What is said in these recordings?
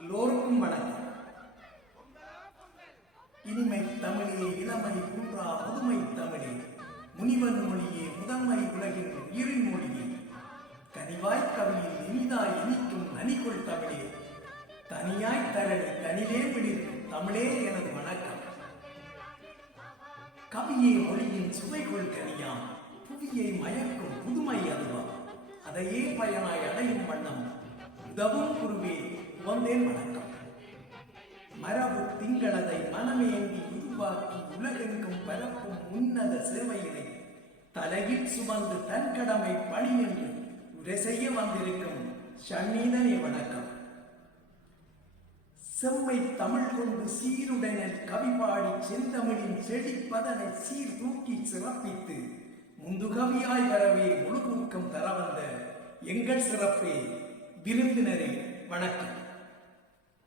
எல்லோருக்கும் வணக்கம். இனிமை தமிழே இளமை கூன்றா புதுமை தமிழே. முனிவன் மொழியே முதன்மை உலகின் உயிரின் மொழியே. கனிவாய் தமிழில் இனிதாய் இனிக்கும் நனிகொள் தமிழே. தனியாய் தரடி தனிலே பிடிக்கும் தமிழே எனது வணக்கம். கவியே மொழியின் சுவைக்குள் கனியாம். புவியை மயக்கும் புதுமை அதுவா அதையே பயனாய் அடையும் வண்ணம். உதவும் குருவே வந்தேன் வணக்கம். மரபு திங்களதை மனமேந்தி உருவாக்கி உலகெங்கும் பரப்பும் உன்னத சேவையினை தலையில் சுமந்து தன் கடமை பணி என்று உரை செய்ய வந்திருக்கும் ஷண்ணீதனே வணக்கம். செம்மை தமிழ் கொண்டு சீருடனில் கவிபாடி செந்தமிழின் செழிப்பதனை சீர் தூக்கி சிறப்பித்து முந்துகவியாய் வரவே முழுதூக்கம் தர வந்த எங்கள் சிறப்பே விருந்தினரே வணக்கம்.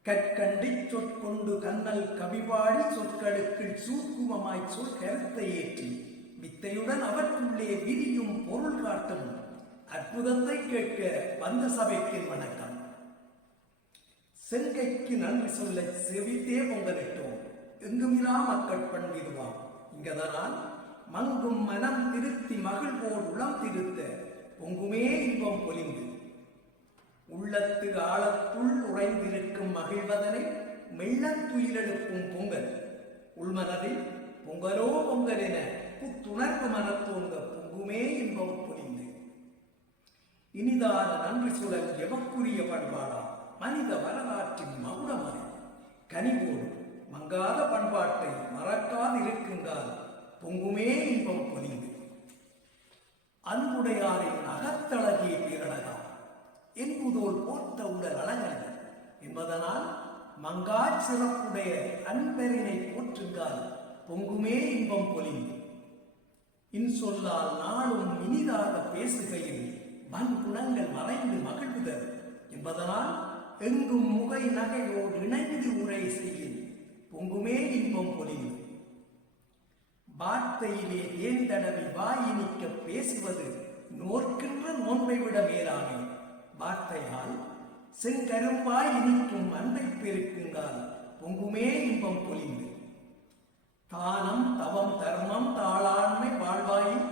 கற்கண்டி சொற்கொண்டு கண்ணல் கவிபாடி சொற்களுக்கு சூக்குமமாய் சொல் கருத்தை ஏற்றி வித்தையுடன் அவற்றுள்ளே விரியும் பொருள் காட்டும் அற்புதத்தை கேட்க வந்த சபைக்கு வணக்கம். செங்கைக்கு நன்றி சொல்ல செவித்தே பொங்கலிட்டோம். எங்குமிலா மக்கள் பண்பிடுவாம் இங்கதனால் மங்கும் மனம் திருத்தி மகிழ் போல் உளம் திருத்த பொங்குமே இன்பம் பொலிந்து. உள்ளத்து ஆழத்துள் உறைந்திருக்கும் மகிழ்வதனை மெல்லத் துயிலெழுப்பும் பொங்கல். உள்மனதில் பொங்கலோ பொங்கல் என புத்துணர்வு மனத்தோங்க பொங்குமே இன்பம் பொழிந்து இனிதான நன்றி சுழல் எவக்குரிய பண்பாடா மனித வரலாற்றின் மகுடமது கனிவோடு மங்காத பண்பாட்டை மறக்காதிருக்குங்கால் பொங்குமே இன்பம் பொழிந்து அன்புடையாரின் அகத்தழகிய பேரழகா என்புதோல் போர்த்த உடல் அழகல்ல என்பதனால் மங்கா சிறப்புடைய அன்பரினை போற்றுங்கால் பொங்குமே இன்பம் பொலிந்து இன்சொல்லால் நாளும் இனிதாக பேசுகையில் வன் குணங்கள் மறைந்து மகிழ்வுதல் என்பதனால் எங்கும் முகை நகையோடு இணைந்து உரை செய்யும் பொங்குமே இன்பம் பொலி வார்த்தையிலே தேர்ந்தடவி வாயினிக்க பேசுவது நோர்க்கின்ற நோன்பை விட மேலாமே வார்த்தையால் செங்கரும்பாய் இனிக்கும் அன்பை பெருக்குங்கால் பொங்குமே இன்பம் பொலிந்து தானம் தவம் தர்மம் தாளாண்மை வாழ்வாயின்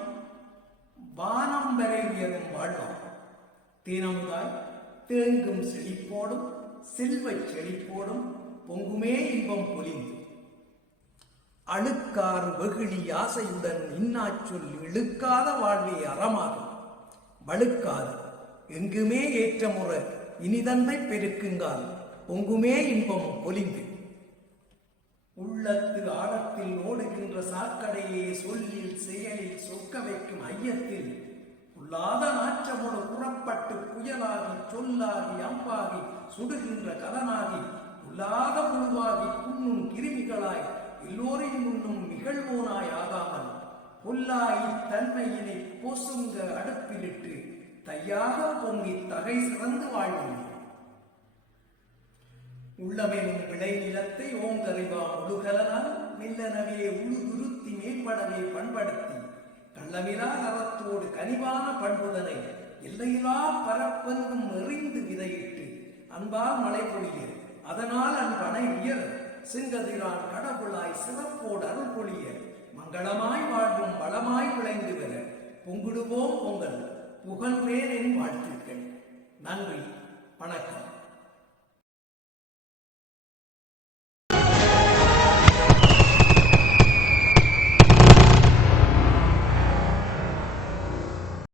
வானம் வரை உயரும் வாழ்வாம் தினமுதாய் தேங்கும் செழிப்போடும் செல்வச் செழிப்போடும் பொங்குமே இன்பம் பொலிந்து அழுக்காறு வெகுளி ஆசையுடன் இன்னாச்சொல் இழுக்காத வாழ்வே அறமாகும். வழுக்காது எங்குமே ஏற்றமுறை இனிதன்மை பெருக்குங்கால் பொங்குமே இன்பம் பொலிந்து. உள்ளத்து ஆழத்தில் ஓடுகின்ற சாக்கடையே சொல்லில் செயலில் சொக்க வைக்கும் ஐயத்தில் உள்ளாத நாற்றமோடு புறப்பட்டு புயலாகி சொல்லாகி அம்பாகி சுடுகின்ற கதனாகி உள்ளாத புழுவாகி புண்ணும் கிருமிகளாய் எல்லோரையும் உண்ணும் நிகழ்வோனாய் ஆகாமல் பொல்லாயி தன்மையினை பொசுங்க அடுப்பிலிட்டு தையாக பொங்கி தகை சிறந்து வாழ்வோம். உள்ளமெனும் விளை நிலத்தை ஓங்கறிவா முழுகலனால் நில்லனவே உழுதுருத்தி மேம்படவே பண்படுத்தி கள்ளமிலா அறத்தோடு கனிவான பண்புதனை எல்லையிலா பரப்பெங்கும் எறிந்து விதையிட்டு அன்பால் மழை பொழிய அதனால் அன்பனை உயர் சிங்கதிரான் கடவுளாய் சிறப்போடு அருள் பொழிய மங்களமாய் வாழ்வும் வளமாய் விளைந்து வர. பொங்குடுவோம் பொங்கல் புகழ்வேன் என் வாழ்த்துக்கள். நன்றி வணக்கம்.